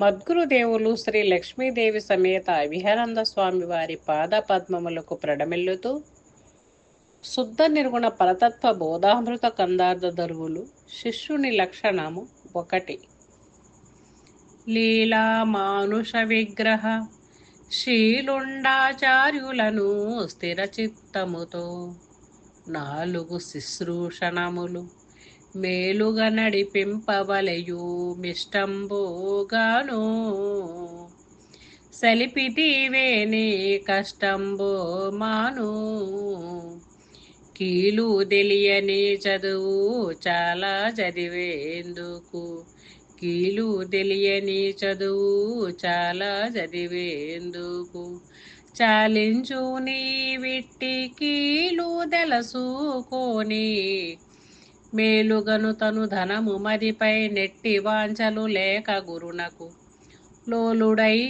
మద్గురుదేవులు శ్రీ లక్ష్మీదేవి సమేత విహరానంద స్వామి వారి పాద పద్మములకు ప్రణమిల్లుతూ శుద్ధ నిర్గుణ పరతత్వ బోధామృత కందార్థ దరువులు శిష్యుని లక్షణము 1. లీలా మానుష విగ్రహ శీలుండాచార్యులను స్థిర చిత్తముతో 4 శుశ్రూషణములు మేలుగా నడిపింపవలయు మిష్టంబోగాను సలిపితివేని కష్టంబో మాను కీలు తెలియని చదువు చాలా చదివేందుకు కీలు తెలియని చదువు చాలా చదివేందుకు చాలించు నీ విట్టి కీలు తెలుసుకొని మేలుగను తను ధనము మదిపై నెట్టి వాంఛలు లేక గురునకు లోలుడై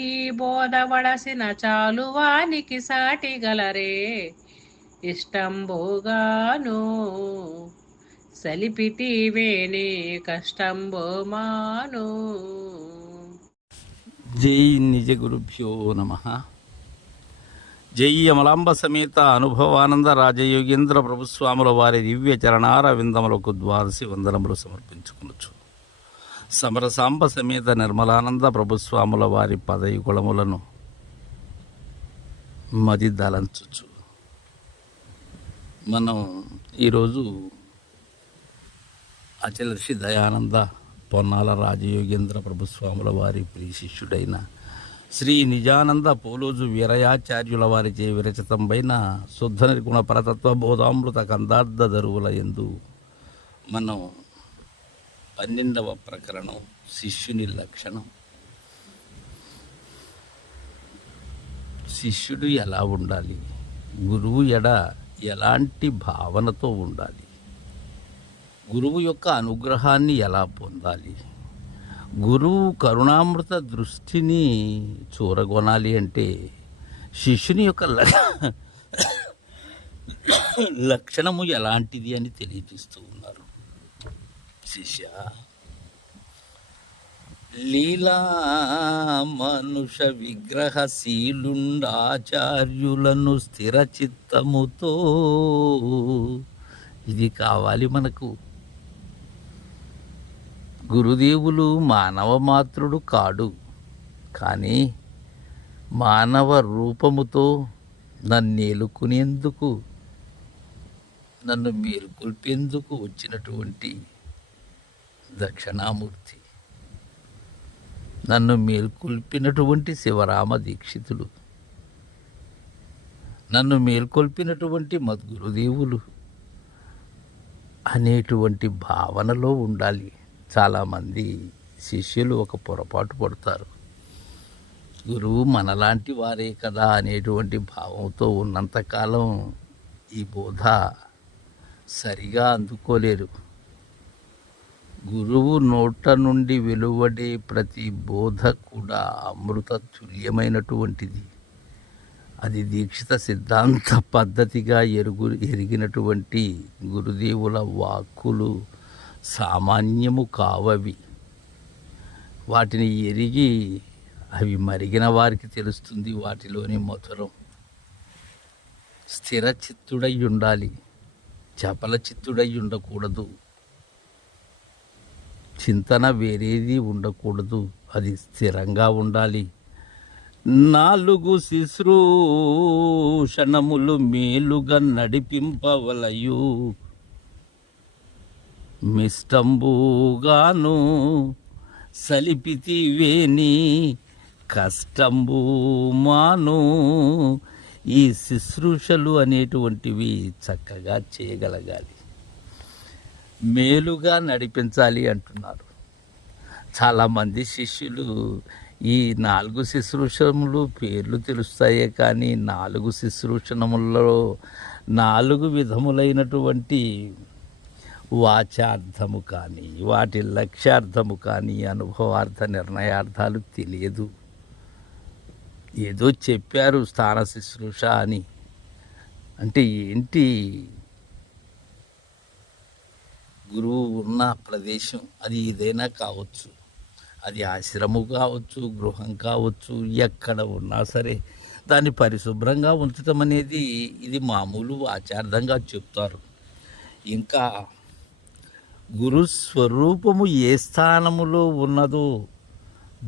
బోధవడసిన చాలు వానికి సాటి గలరే ఇష్టంబోగాను సలిపితివేని కష్టంబో మాను. జై నిజ గురుభ్యో నమః. జై అమలాంబ సమేత అనుభవానంద రాజయోగేంద్ర ప్రభుస్వాముల వారి దివ్య చరణార విందములకు ద్వాదశి వందనములు సమర్పించుకొనొచ్చు. సమరసాంబ సమేత నిర్మలానంద ప్రభుస్వాముల వారి పదయుగుళములను మది దలంచుచు మనం ఈరోజు అచల శ్రీ దయానంద పొన్నాల రాజయోగేంద్ర ప్రభుస్వాముల వారి ప్రియ శిష్యుడైన శ్రీ నిజానంద పోలోజు వీరయాచార్యుల వారిచే విరచితంపైన శుద్ధ నిర్గుణ పరతత్వ బోధామృత కందార్థ దరువుల యందు మనం 12వ ప్రకరణం శిష్యుని లక్షణం. శిష్యుడు ఎలా ఉండాలి, గురువు ఎడ ఎలాంటి భావనతో ఉండాలి, గురువు యొక్క అనుగ్రహాన్ని ఎలా పొందాలి, గురువు కరుణామృత దృష్టిని చూరగొనాలి అంటే శిష్యుని యొక్క లక్షణము ఎలాంటిది అని తెలియజేస్తూ ఉన్నారు. శిష్య, లీలా మనుష విగ్రహశీలుండాచార్యులను స్థిర చిత్తముతో, ఇది కావాలి మనకు. గురుదేవులు మానవ మాత్రుడు కాడు, కానీ మానవ రూపముతో నన్నేలుకునేందుకు, నన్ను మేలుకొల్పేందుకు వచ్చినటువంటి దక్షిణామూర్తి, నన్ను మేల్కొల్పినటువంటి శివరామ దీక్షితులు, నన్ను మేల్కొల్పినటువంటి మద్గురుదేవులు అనేటువంటి భావనలో ఉండాలి. చాలామంది శిష్యులు ఒక పొరపాటు పడతారు. గురువు మనలాంటి వారే కదా అనేటువంటి భావంతో ఉన్నంతకాలం ఈ బోధ సరిగా అందుకోలేరు. గురువు నోట నుండి వెలువడే ప్రతి బోధ కూడా అమృత తుల్యమైనటువంటిది. అది దీక్షిత సిద్ధాంత పద్ధతిగా ఎరిగినటువంటి గురుదేవుల వాక్కులు సామాన్యము కావవి. వాటిని ఎరిగి అవి మరిగిన వారికి తెలుస్తుంది వాటిలోని మధురం. స్థిర చిత్తుడై ఉండాలి, చపల చిత్తుడై ఉండకూడదు. చింతన వేరేది ఉండకూడదు, అది స్థిరంగా ఉండాలి. 4 శుశ్రూషణములు మేలుగా నడిపింపవలయు మిష్టంబుగాను సలిపితివేని కష్టంబు మాను. ఈ శుశ్రూషలు అనేటువంటివి చక్కగా చేయగలగాలి, మేలుగా నడిపించాలి అంటున్నారు. చాలామంది శిష్యులు ఈ 4 శుశ్రూషములు పేర్లు తెలుస్తాయే కానీ 4 శుశ్రూషణములలో 4 విధములైనటువంటి వాచార్థము కానీ, వాటి లక్ష్యార్థము కానీ, అనుభవార్థ నిర్ణయార్థాలు తెలియదు. ఏదో చెప్పారు స్థాన శుశ్రూష అని, అంటే ఏంటి? గురువు ఉన్న ప్రదేశం అది ఏదైనా కావచ్చు. అది ఆశ్రమం కావచ్చు, గృహం కావచ్చు, ఎక్కడ ఉన్నా సరే దాన్ని పరిశుభ్రంగా ఉంచటం అనేది ఇది మామూలు ఆచార్థంగా చెప్తారు. ఇంకా గురు స్వరూపము ఏ స్థానములో ఉన్నదో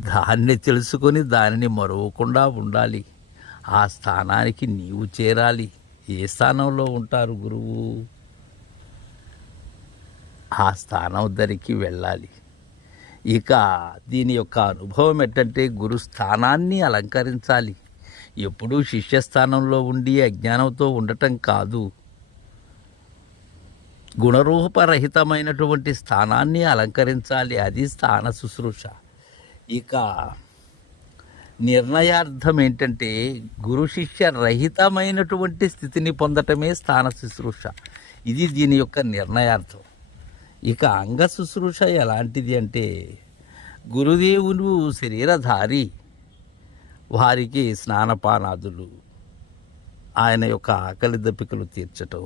దాన్ని తెలుసుకొని దానిని మరవకుండా ఉండాలి. ఆ స్థానానికి నీవు చేరాలి. ఏ స్థానంలో ఉంటారు గురువు? ఆ స్థానం దగ్గరికి వెళ్ళాలి. ఇక దీని యొక్క అనుభవం ఏంటంటే గురు స్థానాన్ని అలంకరించాలి. ఎప్పుడూ శిష్యస్థానంలో ఉండి అజ్ఞానంతో ఉండటం కాదు, గుణరూపరహితమైనటువంటి స్థానాన్ని అలంకరించాలి. అది స్థాన శుశ్రూష. ఇక నిర్ణయార్థం ఏంటంటే గురు శిష్య రహితమైనటువంటి స్థితిని పొందటమే స్థాన శుశ్రూష. ఇది దీని యొక్క నిర్ణయార్థం. ఇక అంగ శుశ్రూష ఎలాంటిది అంటే గురుదేవులు శరీరధారి, వారికి స్నానపానాదులు, ఆయన యొక్క ఆకలి దప్పికలు తీర్చటం,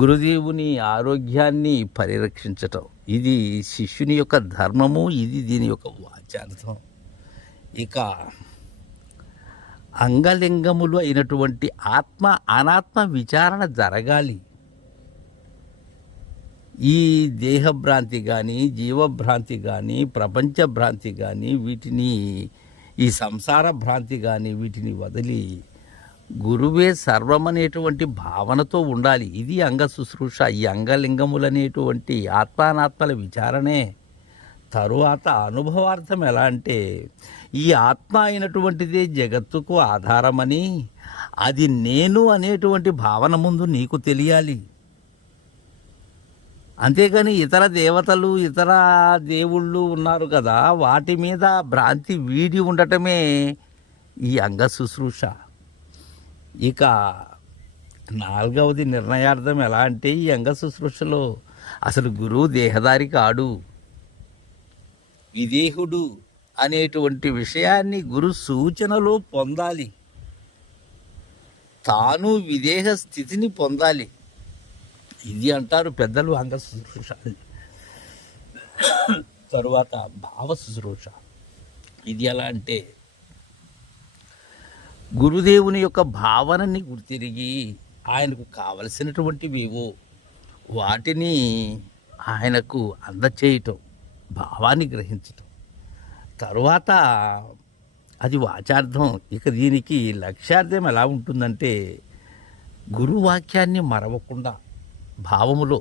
గురుదేవుని ఆరోగ్యాన్ని పరిరక్షించటం, ఇది శిష్యుని యొక్క ధర్మము. ఇది దీని యొక్క వాచార్థం. ఇక అంగలింగములు అయినటువంటి ఆత్మ అనాత్మ విచారణ జరగాలి. ఈ దేహభ్రాంతి కానీ, జీవభ్రాంతి కానీ, ప్రపంచ భ్రాంతి కానీ, వీటిని ఈ సంసార భ్రాంతి కానీ వీటిని వదిలి గురువే సర్వమనేటువంటి భావనతో ఉండాలి. ఇది అంగ శుశ్రూష. ఈ అంగలింగములనేటువంటి ఆత్మానాత్మల విచారణే. తరువాత అనుభవార్థం ఎలా అంటే ఈ ఆత్మ అయినటువంటిదే జగత్తుకు ఆధారమని, అది నేను అనేటువంటి భావన ముందు నీకు తెలియాలి. అంతేగాని ఇతర దేవతలు, ఇతర దేవుళ్ళు ఉన్నారు కదా, వాటి మీద భ్రాంతి వీడి ఉండటమే ఈ అంగ శుశ్రూష. ఇక నాలుగవది నిర్ణయార్థం ఎలా అంటే ఈ అంగ శుశ్రూషలో అసలు గురువు దేహదారి కాడు, విదేహుడు అనేటువంటి విషయాన్ని గురు సూచనలో పొందాలి. తాను విదేహ స్థితిని పొందాలి. ఇది అంటారు పెద్దలు అంగ శుశ్రూష. తరువాత భావ శుశ్రూష. ఇది ఎలా అంటే గురుదేవుని యొక్క భావనని గుర్తిరిగి ఆయనకు కావలసినటువంటివేవో వాటిని ఆయనకు అందచేయటం, భావాన్ని గ్రహించటం. తరువాత అది వాచార్థం. ఇక దీనికి లక్ష్యార్థం ఎలా ఉంటుందంటే గురువాక్యాన్ని మరవకుండా భావములో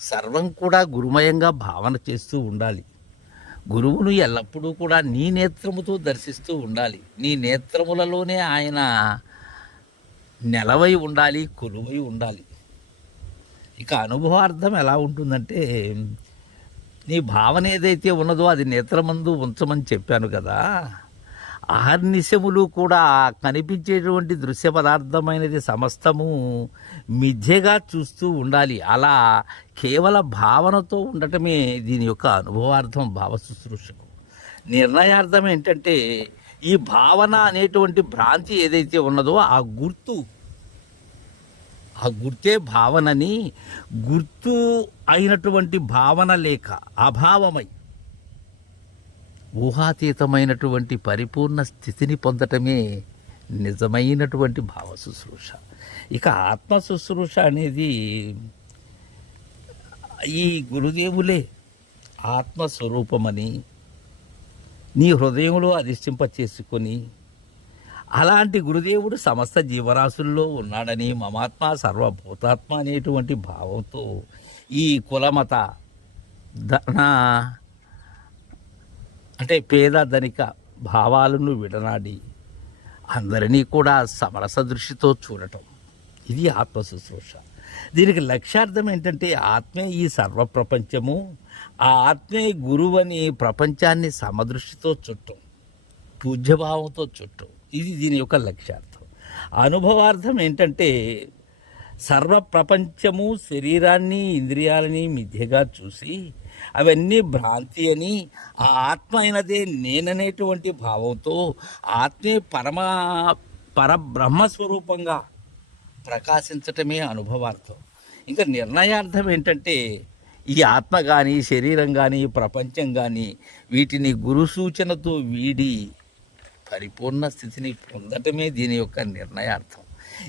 సర్వం కూడా గురుమయంగా భావన చేస్తూ ఉండాలి. గురువును ఎల్లప్పుడూ కూడా నీ నేత్రముతో దర్శిస్తూ ఉండాలి. నీ నేత్రములలోనే ఆయన నెలవై ఉండాలి, కొలువై ఉండాలి. ఇక అనుభవార్థం ఎలా ఉంటుందంటే నీ భావన ఏదైతే ఉన్నదో అది నేత్రమందు ఉంచమని చెప్పాను కదా. ఆహర్నిశములు కూడా కనిపించేటువంటి దృశ్య పదార్థమైనది సమస్తము మిథ్యగా చూస్తూ ఉండాలి. అలా కేవల భావనతో ఉండటమే దీని యొక్క అనుభవార్థం భావ శుశ్రూషకు. నిర్ణయార్థం ఏంటంటే ఈ భావన అనేటువంటి భ్రాంతి ఏదైతే ఉన్నదో ఆ గుర్తే భావనని, గుర్తు అయినటువంటి భావన లేక అభావమై ఊహాతీతమైనటువంటి పరిపూర్ణ స్థితిని పొందటమే నిజమైనటువంటి భావ శుశ్రూష. ఇక ఆత్మ శుశ్రూష అనేది ఈ గురుదేవులే ఆత్మస్వరూపమని నీ హృదయంలో అధిష్ఠింపచేసుకొని, అలాంటి గురుదేవుడు సమస్త జీవరాశుల్లో ఉన్నాడని, మమాత్మ సర్వభూతాత్మ అనేటువంటి భావంతో ఈ కులమత ధన అంటే పేద ధనిక భావాలను విడనాడి అందరినీ కూడా సమరస దృష్టితో చూడటం, ఇది ఆత్మ శుశ్రూష. దీనికి లక్ష్యార్థం ఏంటంటే ఆత్మే ఈ సర్వప్రపంచము, ఆ ఆత్మే గురువని ప్రపంచాన్ని సమదృష్టితో చుట్టం, పూజ్యభావంతో చుట్టం. ఇది దీని యొక్క లక్ష్యార్థం. అనుభవార్థం ఏంటంటే సర్వప్రపంచము శరీరాన్ని, ఇంద్రియాలని మిథ్యగా చూసి అవన్నీ భ్రాంతి అని, ఆ ఆత్మ అయినదే నేననేటువంటి భావంతో ఆత్మే పరబ్రహ్మస్వరూపంగా ప్రకాశించటమే అనుభవార్థం. ఇంకా నిర్ణయార్థం ఏంటంటే ఈ ఆత్మ కానీ శరీరం కానీ ప్రపంచం కానీ వీటిని గురు సూచనతో వీడి పరిపూర్ణ స్థితిని పొందటమే దీని యొక్క నిర్ణయార్థం.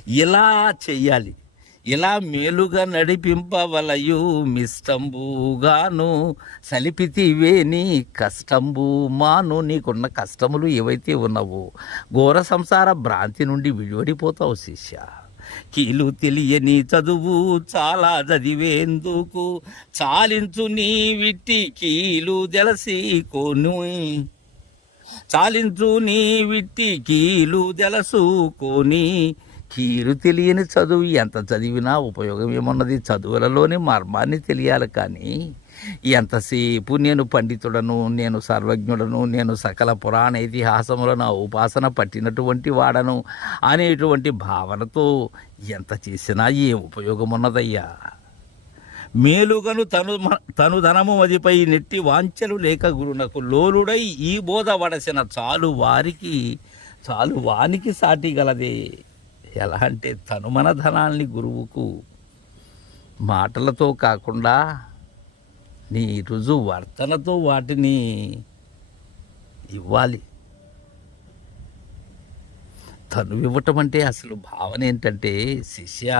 ఇలా చెయ్యాలి. ఇలా మేలుగా నడిపింపవలయు మిష్టంబుగాను సలిపితివే నీ కష్టంబు మాను. నీకున్న కష్టములు ఏవైతే ఉన్నావో ఘోర సంసార భ్రాంతి నుండి విడివడిపోతావు శిష్య. కీలు తెలియని చదువు చాలా చదివేందుకు చాలించు నీ విట్టి కీలు తెలసి కొను. చాలించు నీ విట్టి కీలు తెలుసుకొని. కీలు తెలియని చదువు ఎంత చదివినా ఉపయోగం ఏమున్నది? చదువులలోని మర్మాన్ని తెలియాలి. కానీ ఎంతసేపు నేను పండితుడను, నేను సర్వజ్ఞుడను, నేను సకల పురాణ ఇతిహాసములను ఉపాసన పట్టినటువంటి వాడను అనేటువంటి భావనతో ఎంత చేసినా ఏం ఉపయోగం ఉన్నదయ్యా? మేలుగను తను ధనము మదిపై నెట్టి వాంఛలు లేక గురునకు లోలుడై ఈ బోధ వడసిన చాలు వానికి సాటి గలదే. ఎలా అంటే తను మన ధనాల్ని గురువుకు మాటలతో కాకుండా నీ రుజువు వర్తనతో వాటిని ఇవ్వాలి. తను ఇవ్వటం అంటే అసలు భావన ఏంటంటే, శిష్య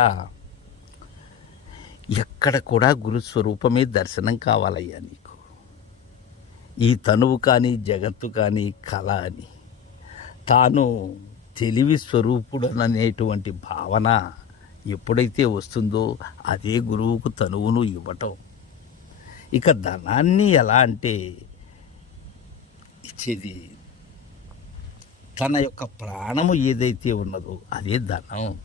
ఎక్కడ కూడా గురుస్వరూపమే దర్శనం కావాలయ్యా నీకు. ఈ తనువు కానీ జగత్తు కానీ కళ అని తాను తెలివి స్వరూపుడననేటువంటి భావన ఎప్పుడైతే వస్తుందో అదే గురువుకు తనువును ఇవ్వటం. ఇక ధనాన్ని ఎలా అంటే ఇచ్చేది తన యొక్క ప్రాణము ఏదైతే ఉన్నదో అదే ధనం.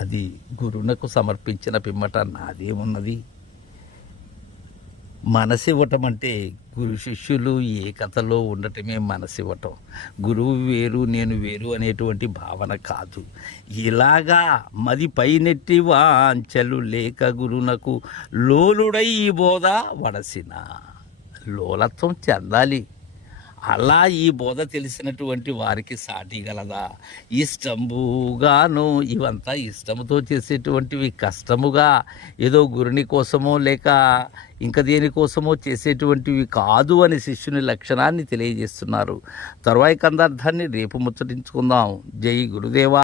అది గురువునకు సమర్పించిన పిమ్మట నాదేమున్నది? మనసివ్వటం అంటే గురు శిష్యులు ఏకతలో ఉండటమే మనసివ్వటం. గురువు వేరు నేను వేరు అనేటువంటి భావన కాదు. ఇలాగా మది పైనెట్టి వాంఛలు లేక గురునకు లోలుడై ఈ బోధ వడసిన. లోలత్వం చెందాలి. అలా ఈ బోధ తెలిసినటువంటి వారికి సాటి గలదా? ఇష్టంబుగాను ఇవంతా ఇష్టముతో చేసేటువంటివి, కష్టముగా ఏదో గురుని కోసమో లేక ఇంకా దేనికోసమో చేసేటువంటివి కాదు అని శిష్యుని లక్షణాన్ని తెలియజేస్తున్నారు. తరువాయి కందార్థాన్ని రేపు ముచ్చటించుకుందాం. జై గురుదేవా.